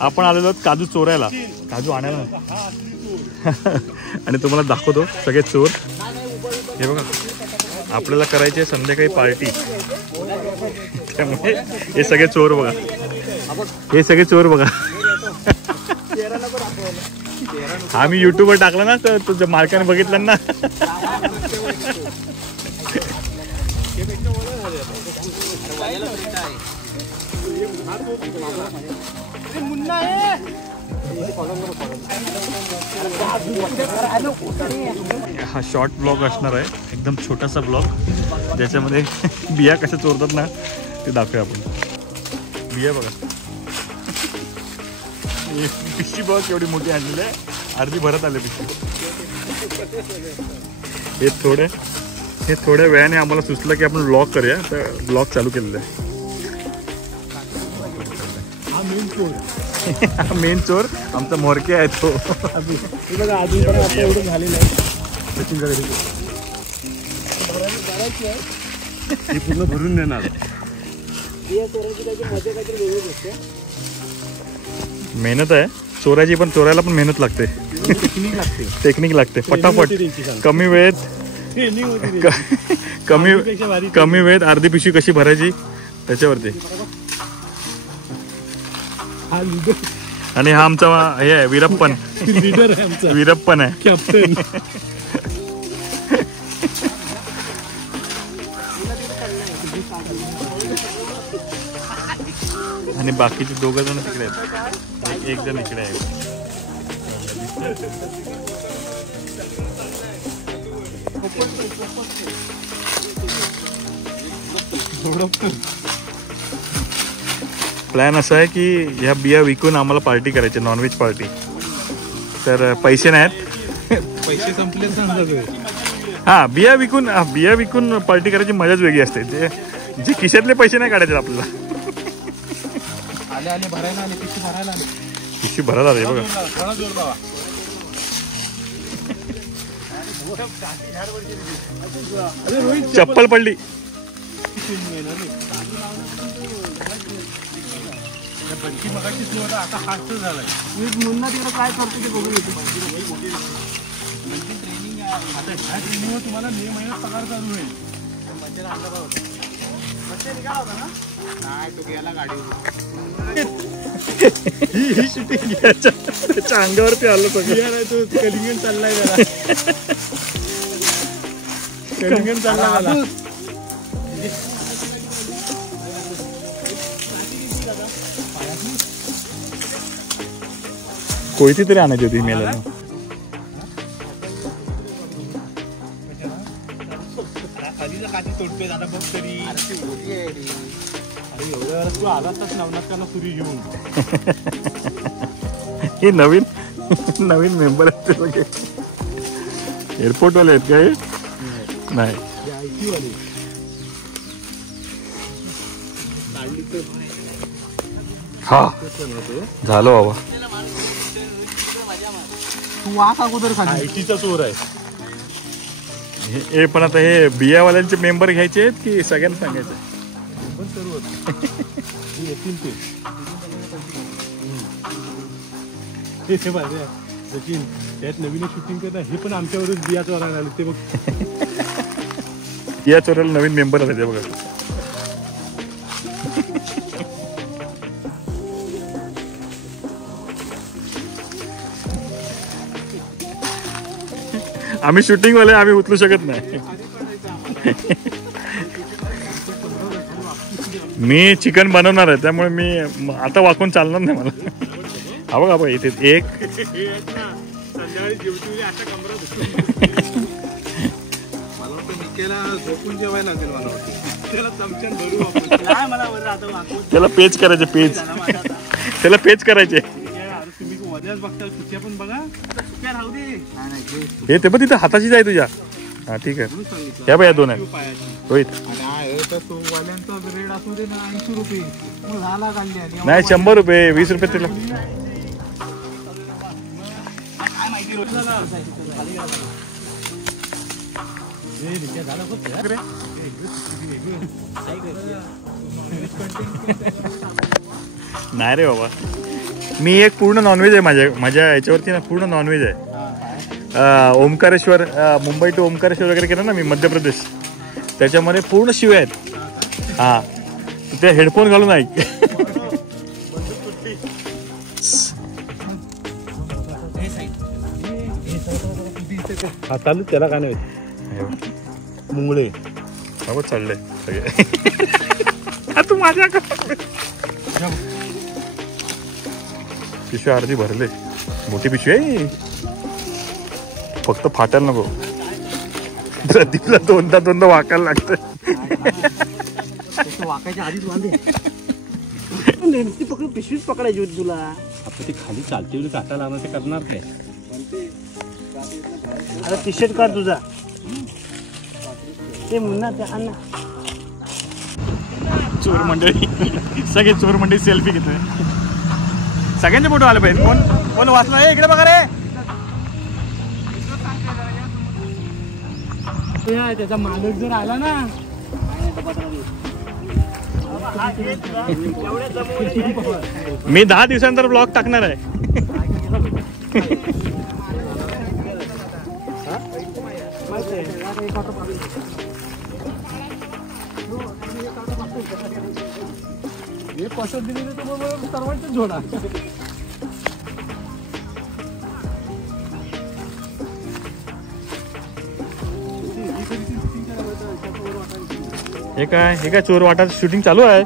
आपण आलेलो आहोत काजू चोरायला, काजू आणायला. आणि तुम्हाला दाखवतो सगळे चोर. हे बघा, आपल्याला करायची आहे संध्याकाळी पार्टी, त्यामुळे हे सगळे चोर बघा, हे सगळे चोर बघा. आम्ही युट्यूबवर टाकला ना, तर तुझ्या मालकाने बघितलं ना. हा शॉर्ट ब्लॉग असणार आहे, एकदम छोटासा ब्लॉग, ज्याच्यामध्ये बिया कशा चोरतात ना ते दाखवूया आपण. बिया बघा, पिशवी बघ केवढी मोठी आणलेली आहे, अर्धी भरत आले पिशवी. हे थोड्या वेळाने आम्हाला सुचलं की आपण ब्लॉग करूया, तर ब्लॉग चालू केलेला आहे. हा मेन चोर आमचा मोरके आहे तो. अजून पण आता एवढं झालेलं आहे, पूर्ण भरून देणार. मेहनत आहे चोराची, पण चोरायला पण मेहनत लागते, टेक्निक लागते. फटाफट कमी वेळेत अर्धी पिशवी कशी भरायची त्याच्यावरती. आणि हा आमचा हे आहे वीरप्पन, लीडर आहे आमचा, वीरप्पन आहे कॅप्टन. आणि बाकीचे 2 जण तिकडे आहेत, एक जण इकडे आहे. प्लॅन असा आहे की ह्या बिया विकून आम्हाला पार्टी करायची, नॉनव्हेज पार्टी. तर पैसे नाहीत, पैसे संपले. हा, बिया विकून पार्टी करायची मजाच वेगळी असते. जे खिशातले पैसे नाही काढायचे आपल्याला. पिशवी भरायला आले बघा. चप्पल पडली. आता फास्ट झालाय. मुन्ना तिकडे काय करतो ते बघून येतो. ट्रेनिंग आहे आता, ह्या ट्रेनिंगवर तुम्हाला मे महिन्यात पगार चालू होईल. नाही तो गेला गाडीवर. ही शूटिंग त्याच्या अंगावरती आलं सगळं. तो कलिंगण चाललाय जरा, कलिंगण चालला. कोयती तरी आणायची होती मेला. हे नवीन मेंबर आहेत ते सगळे. एअरपोर्ट वाले आहेत काय? नाही, हा झालं बाबा. अगोदर आयटीचा चोर आहे हे. पण आता हे बियावाल्यांचे मेंबर घ्यायचे आहेत की सगळ्यांना सांगायचं? सचिन त्यात नवीन शूटिंग करता, हे पण आमच्यावरच बिया चोरायला आले ते बघ. बिया चोरायला नवीन मेंबर आले ते बघा. आम्ही शूटिंग वाले, आम्ही उचलू शकत नाही. मी चिकन बनवणार आहे, त्यामुळे मी आता वाकून चालणार नाही मला. हा बघा बघा इथे एक. त्याला पेच करायचे, पेच त्याला पेच करायचे. हे ते पण तिथं हाताची जाय तुझ्या. हा ठीक आहे, ह्या बाया 2 आहेत रोहित. नाही 100 रुपये 20 रुपये तिला. नाही रे बाबा, मी एक पूर्ण नॉनव्हेज आहे. माझ्या याच्यावरती ना पूर्ण नॉनव्हेज आहे. ओमकारेश्वर, मुंबई टू ओमकारेश्वर वगैरे केलं ना मी, मध्य प्रदेश, त्याच्यामध्ये पूर्ण शिव्या आहेत. हा, ते हेडफोन घालून ऐक. हा चालू त्याला काय नाही मुंगळे बाबा चाललंय सगळे. तू माझ्या पिशवी अर्धी भरले, मोठी पिशवी आहे, फक्त फाटायला नको. प्रदीपला दोनदा वाकायला लागतं. वाकायच्या आधीच वांदे नेमकी पकडून पिशवीच पकडायची होती तुला. आता ते खाली चालते काटा लावणं ते करणार काय. आता टी शर्ट काढ तुझा, ते मुन्ना ते अण्णा. चोर मंडळी, सगळे चोर मंडळी सेल्फी घेतोय. सगळ्यांचे फोटो आले पाहिजे. कोण कोण वाचला इकडे बघा रे. त्याचा मालक जर आला ना, मी 10 दिवसानंतर ब्लॉग टाकणार आहे. सर्वांच जोडा. हे काय चोर वाटात शूटिंग चालू आहे.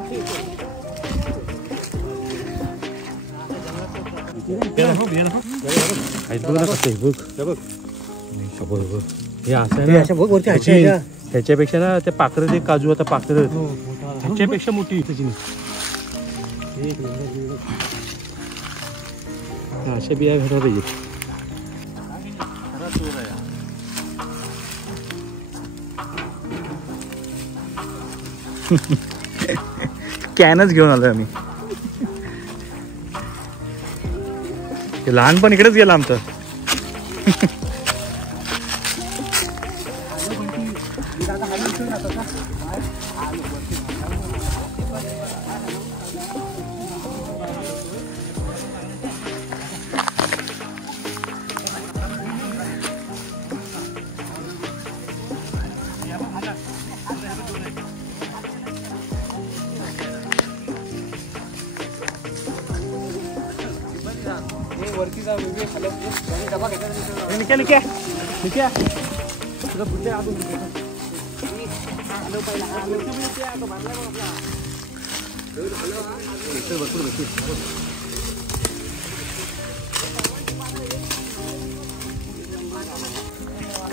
ह्याच्यापेक्षा ना ते पाखरं, ते काजू आता पाखरं ह्याच्यापेक्षा मोठी अशा बिया भेटा पाहिजे. कॅनच घेऊन आलोय आम्ही. लहानपण इकडेच गेलं आमचं.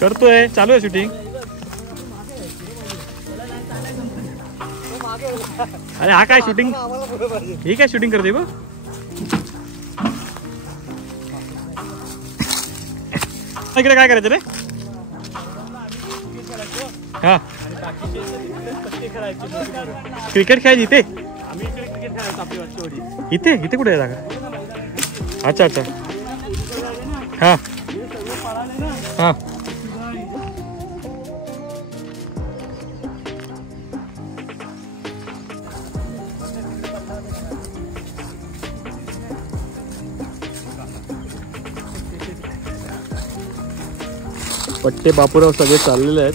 करतोय, चालू आहे शूटिंग. अरे हा काय शूटिंग, ही काय शूटिंग करते बघ. इकडे काय करायचं रे. हा, क्रिकेट खेळायची इथे. इथे इथे कुठे आहे जागा. अच्छा अच्छा. हा हा, पट्टे बापूराव सगळे चाललेले आहेत.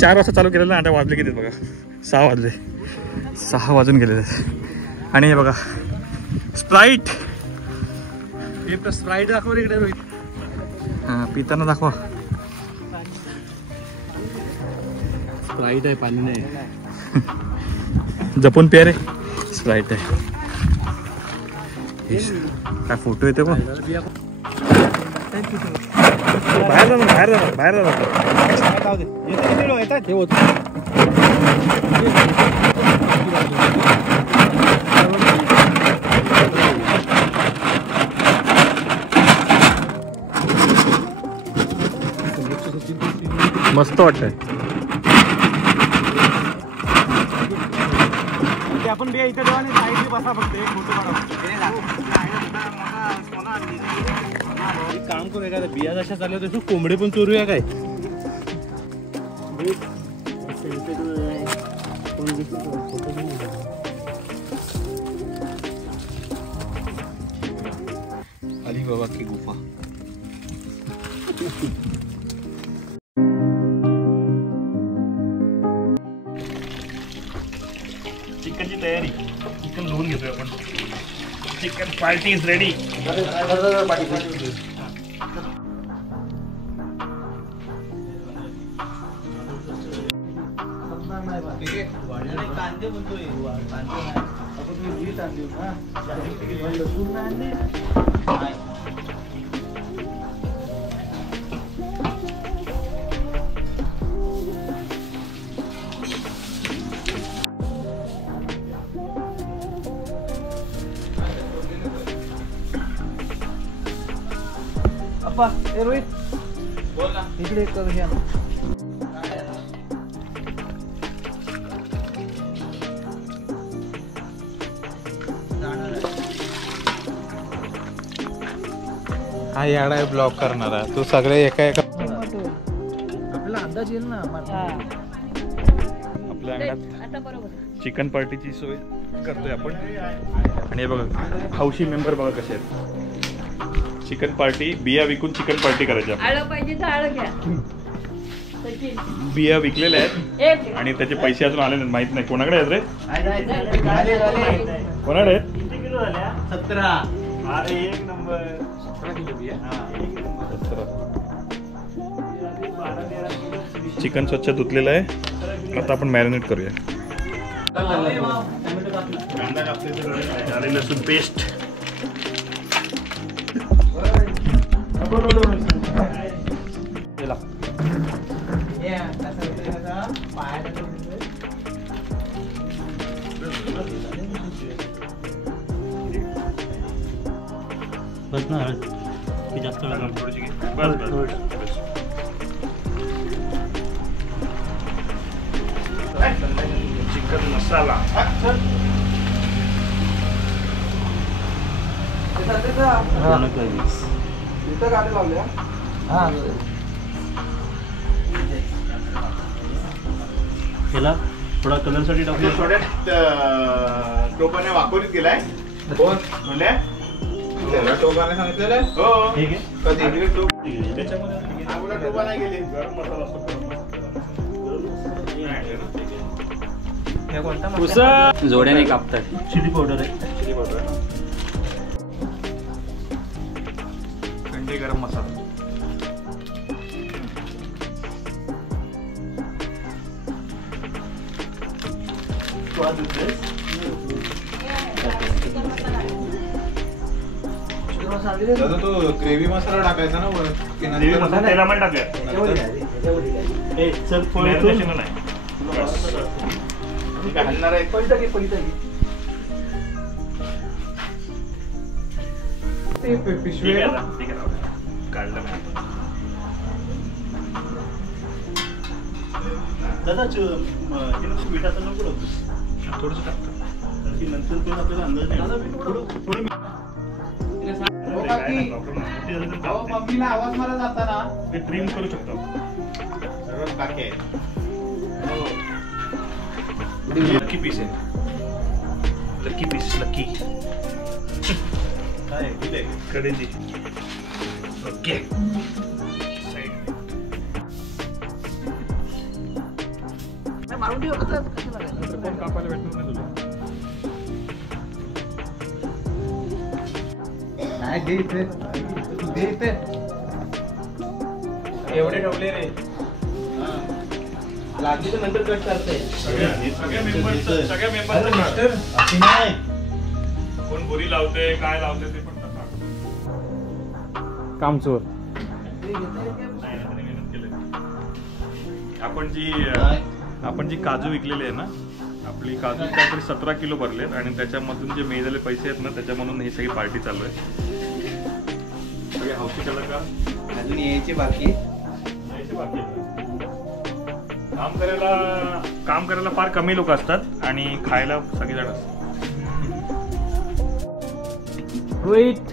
4 वाजता चालू केलेलं, आता वाजले किती बघा, 6 वाजले. 6 वाजून गेलेले आहेत. आणि हे बघा स्प्राईट. स्प्राईट दाखव इकडे. हा, पिताना दाखवा. स्प्राईट आहे, पाणी नाही. जपून प्या रे, स्प्राईट आहे. काय फोटो येते पण. बाहेर जा, बाहेर जा, बाहेर जा. येतात हे होत. मस्त वाटतंय. आपण बी इथे आणि साईडने बसा फक्त एक फोटो काढा. एक काम करूया काय बिया जशा चालल्या तसं कोंबडे पण चोरूया काय अली बाबा की गुफा चिकनची तयारी चिकन धुवून घेतोय आपण चिकन पार्टी इज रेडी कांदे बोलतोय अप्पा ए रोहित बोल ना इकडे एक हे आण. हा याडा ब्लॉक करणारा तू सगळे एका एका आपल्याला अंदाज येईल ना आपल्या अंगणात चिकन पार्टीची सोय करतोय आपण आणि हे बघा हौशी मेंबर बघा कसे आहेत चिकन पार्टी बिया विकून चिकन पार्टी करायची आपण. आळं पाहिजे तर आळं घ्या. बिया विकलेल्या आहेत एक आणि त्याचे पैसे अजून आले नाहीत माहित नाही कोणाकडे आहेत रे कोणाकडे आहेत 17 अरे एक नंबर चिकन स्वच्छ धुतलेलं आहे आता आपण मॅरिनेट करूया कांदा कापलेला आले लसूण पेस्ट बस ना की जास्त वेळ थोडीशी घे. बस बस चिकन मसाला त्याला थोडा कलर साठी टाकू टोपाने वापरीत गेलाय कोण म्हणजे त्याला टोपाने सांगितलेलं हो ठीक आहे कधी त्याच्यामध्ये टोपा नाही गेली गरम मसाला असतो जोड्याने कापतात चिली पावडर आहे चिली पावडर आहे ना खंडे गरम मसाला दादा तो ग्रेव्ही मसाला टाकायचा ना वर की ग्रेव्ही नंतर मसाला तेलामध्ये टाकूया चल मॅरिनेशन नाही काय हलणार आहे पिशवी ठीक आहे आता, ठीक आहे राहू दे. काढलं नाही दादा मिठाचं नको थोडंसं टाकतो की नंतर पण आपल्याला अंदाज नाही हो काकी. अहो, मम्मीला आवाज मारत जाताना ते ट्रिम करू शकतो सर्व काकी आहे. लकी पीस आहे लकी पीस लकी काय दिलंय कडेजी ओके मारून ठेव कसं कोण कापायला भेटणार नाही तुला नाही दे इथे दे इथे एवढे ठेवले रे लागली तर नंतर कट करते सगळ्या मेंबरचं अशी नाही कोण बोरी लावते काय लावते ते पण टाका. कामचोर नाही, नाही, त्याने मेहनत केली. आपण जी काजू विकलेली आहे ना आपली काजू काहीतरी 17 किलो भरलेत आणि त्याच्यामधून जे मिळालेले पैसे आहेत ना त्याच्यामधून ही सगळी पार्टी चालू आहे सगळे हौशी कलर का अजून यायची बाकी यायचे बाकी आहेत. काम करायला फार कमी लोक असतात आणि खायला सगळेजण असतात रोहित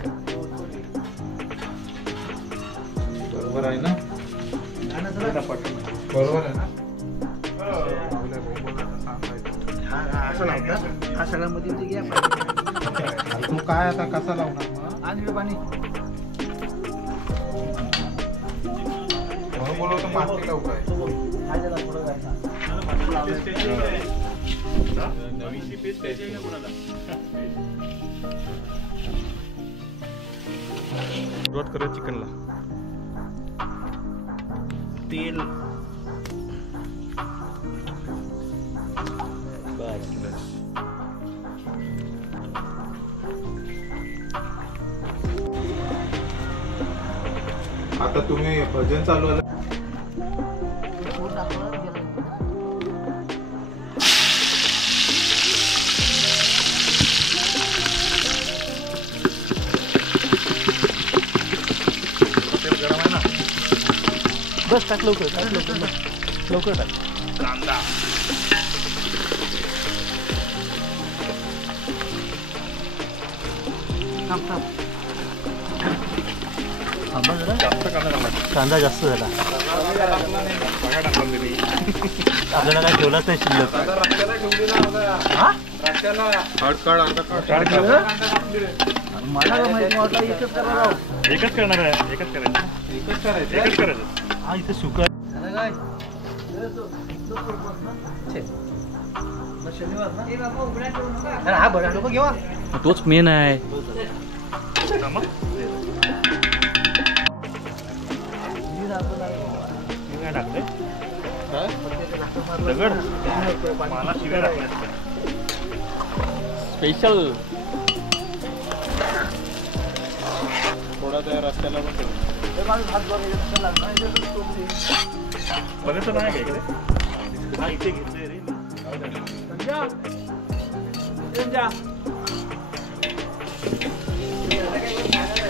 बरोबर आहे ना? बरोबर आहे ना? असं लावतात हा सगळ्यामध्ये ते घ्या तू काय आता कसा लावणार मग? आणि पाणी म्हणून बोलवतो माती लावू काय? सुरुवात करूया चिकनला. तेल आता तुम्ही भजन चालू आलं तेल गरम आहे ना. बस टाक लवकर लवकर टाक. कांदा थांबा जरा. जास्त कांदा टाकला. कांदा जास्त झाला. सगळा टाकला तुम्ही. आपल्याला काय ठेवलाच नाही शिल्लक. काढ काढ. मला काय माहिती वाटलं एकच करायला एकच करणार आहे. एकच करायचं. एकच करायचं. हा इथे सुका शनिवार ना हा बरं नको घेवा तोच मेन आहे. थांबा. हे काय टाकलंय? दगड मला शिव्या टाकल्या. स्पेशल. थोडा त्या रस्त्याला पण ठेव. बघायचं नाही का इकडे? हा इथे घेतलंय रे.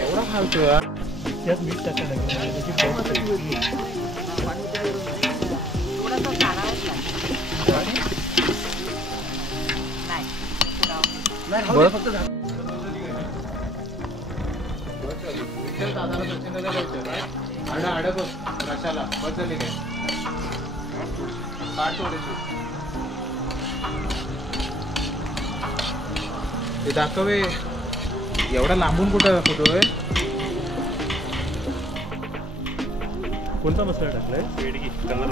एवढा खालतोय हा? त्यात मीठ टाकायला बरं. आडं बघ रशाला बस झाली काय? काढ थोडीशी. ते दाखवे एवढा लांबून कुठं फोटो आहे? कोणता मसाला टाकलाय? बेडगी कलर.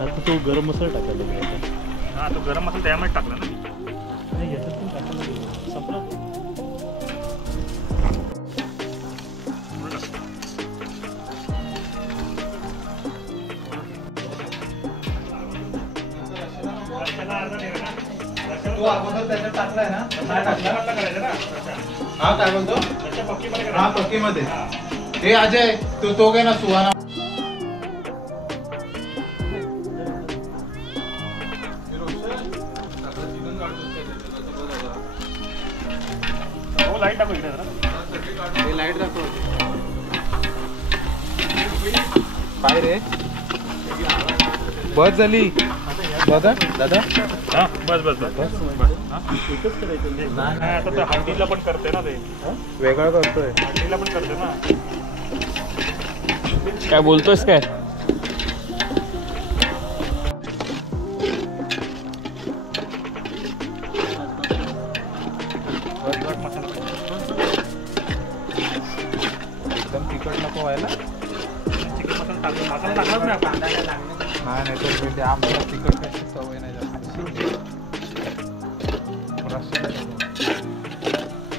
आता तो गरम मसाला टाकायला लागेल. हा तो गरम मसाला त्यामध्ये टाकला ना. नाही याच्यात पण टाकायला लागेल. संपला तो. तू अगोदर त्याच्यात टाकलाय ना? नाही टाकला? हा काय बोलतो? हा पक्कीमध्ये. हे अजय तो काय ना सुहाना. हो लाईट टाकू इकडे जरा. हे लाईट दाखव. काय रे बस झाली दादा दादा. हा बस बस बस बस. एकच करायचं. नाही आता ते हळदीला पण करते ना ते. वेगळं करतोय. हळदीला पण करते ना. काय बोलतोयस काय? एकदम तिखट नको व्हायला. चिकन मसाला टाकून मसाला टाकलाच नाही आपण. नाही तर ते आम्हाला तिखट खायची सवय नाही जास्त.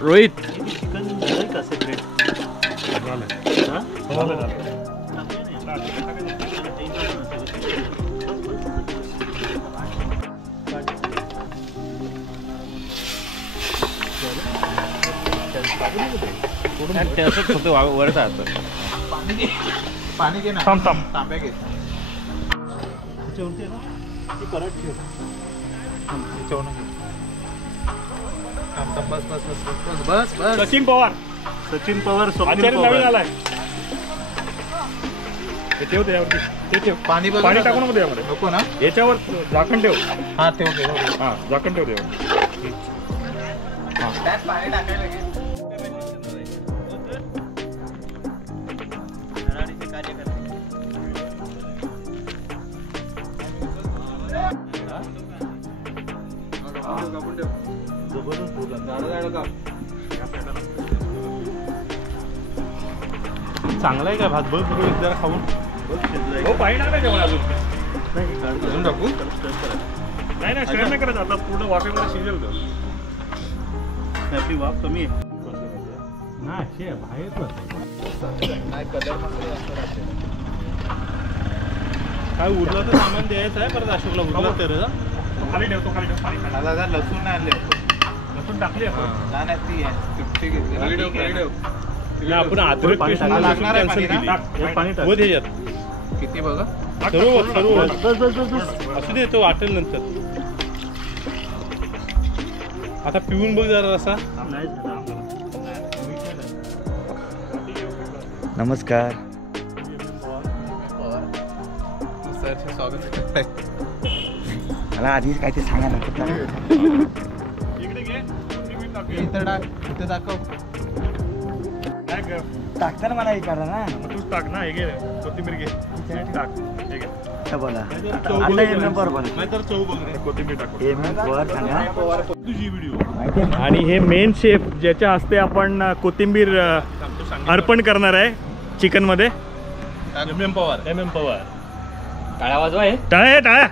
रोहित चिकन झालं का सेपरेट? झालं. हा? झालं झालं. त्याच फक्त वरच आता पाणी घे ना. थांब थांब. तांब्या घे. त्याच्यावरती आहे ना ती परत ठेव. त्याच्यावरून घे. थांब थांब बस बस बस बस बस बस. सचिन पवार. सचिन पवार आचार्य नवीन आलाय. ते ठेव त्यावरती. ते ठेव. पाणी बघ. पाणी टाकू नको त्यामध्ये. नको ना. याच्यावर झाकण ठेव. हा ठेव ठेव. हा झाकण ठेव त्यावर. त्यात पाणी टाकायला घे. चांगला आहे का भात? बघ जरा खाऊन. हो पाणी टाकायचं जेवण अजून अजून टाकू? नाही नाही शेअर नाही करायचं आता पूर्ण वाफेमध्ये शिजेल तो. आपली वाफ कमी आहे. नाही बाहेर काय उरलं तर सामान द्यायचं आहे. परत अशोकला उरलं तर खाली ठेवतो खाली ठेव पाणी खाली. मला जर लसूण नाही आणले लसूण टाकली आपण. नाही नाही ती आहे चिपटी घेतली नाही आपण अद्रक पेस्ट लागणार आहे कॅन्सल पाणी केली. ना? पाणी टाक. हो त्याच्यात किती बघा सर्व असू दे तो वाटेल नंतर. आता पिऊन बघ जरा असा. नमस्कार. सरचे स्वागत मला आधीच काय ते सांगा ना. इकडे घे. कोथिंबीर टाक. इथं टाक इथं दाखव काय कर? टाकताना मला विचारा ना. तूच टाक ना. हे घे कोथिंबीर घे. टाक. हे घे. हे बोला चव आता बघ MM वर बोला. नाहीतर चव बघ रे. कोथिंबीर टाक. MM वर सांगा. तुझी व्हिडिओ माहिती आहे ना? आणि हे मेन शेफ ज्याच्या हस्ते आपण कोथिंबीर अर्पण करणार आहे चिकन मध्ये. MM पवार. टाळ्या टाळ्या टाळ्या.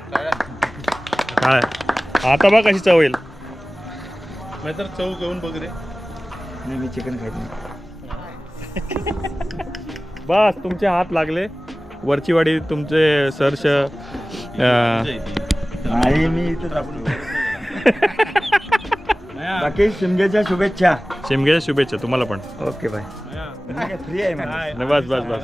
आता बघ कशी चव येईल. नाहीतर चव घेऊन बघ रे. नाही मी चिकन खात नाही. बस तुमचे हात लागले. वरची वाडी तुमचे सरश नाही मी इथं बाकी शिमग्याच्या शुभेच्छा. शिमग्याच्या शुभेच्छा तुम्हाला पण. Okay bye. फ्री आहे मला. नाही, बस बस बस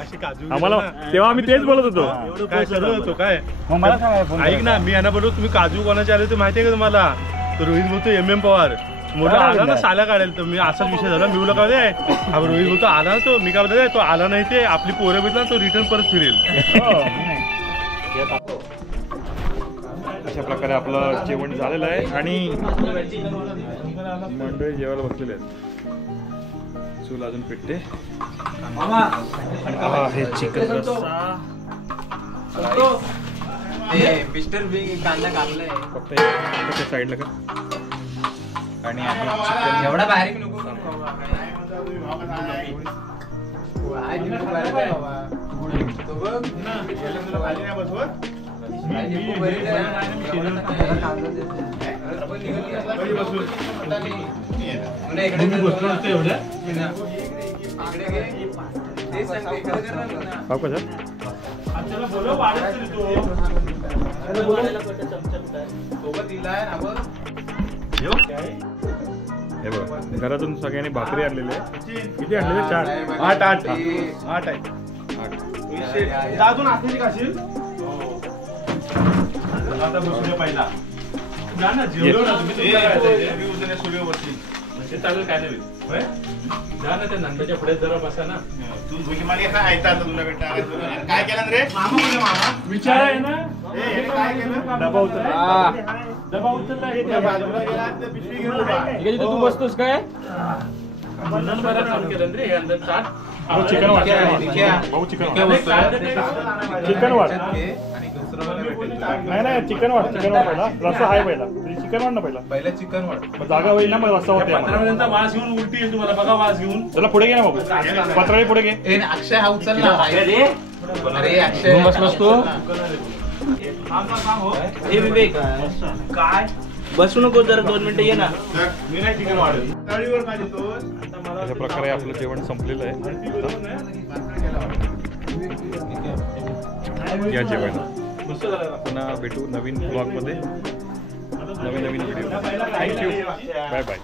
आम्हाला तेव्हा आम्ही तेच बोलत होतो. एवढं काय सगळं होतो काय? मग मला सांगा फोन ऐक ना मी यांना बोललो तुम्ही काजू कोणाचे आले ते माहिती आहे का तुम्हाला? तर रोहित बोलतो MM पवार. मोठा आला ना साला काढेल तर मी असाच विषय झाला. मी बोललो का दे हा रोहित बोलतो आला ना तो. मी काय बोलतो तो आला नाही ते आपली पोरं भेटला तो रिटर्न परत फिरेल. अशा प्रकारे आपलं जेवण झालेलं आहे आणि मंडळी जेवायला बसलेले आहेत. चूल अजून पेटते. हे चिकन रस्सा मिस्टर बी कांदा कापलाय फक्त साईडला का. आणि चिकन एवढा बारीक नको हे बघ घरातून सगळ्यांनी भाकरी आणलेली आहे. किती आणलेले? 4 8 आहे. अजून आताची काशील आता बसूया पहिला. ना ना जेवलो ना तुम्ही सूर्यवरती म्हणजे चालेल काय नाही होय. जा ना त्या नंदाच्या पुढे जरा बसा ना. तू मला काय ऐकता आता तुला बेटा काय केलं रे? मामा बोले मामा विचार आहे ना. काय केलं? डबा उचलला. डबा उचलला. हे त्या बाजूला गेला तर पिशवी घेऊन उभा. तू बसतोस काय? म्हणून बरं काम केलं रे हे अंदर चाट. चिकन वाट भाऊ चिकन वाट. आणि दुसरं नाही नाही चिकन वाट पहिला. रस्सा आहे पहिला. चिकन वाट ना पहिला चिकन वाट मग जागा होईल ना. मग रस्सा होते. पत्रावळ्यांचा वास घेऊन उलटी येईल तुम्हाला. बघा वास घेऊन. चला पुढे घे ना बाबू. पत्राळी पुढे घे. अक्षय हा उचल ना. अरे अक्षय बसलास तू? हे विवेक काय बसू नको जरा 2 मिनिटं ये ना. मी नाही चिकन वाढेल. तळीवर काय देतोस? अशा प्रकारे आपलं जेवण संपलेलं आहे. या जेवायला पुन्हा भेटू नवीन ब्लॉगमध्ये नवीन व्हिडिओ. थँक्यू. Bye bye.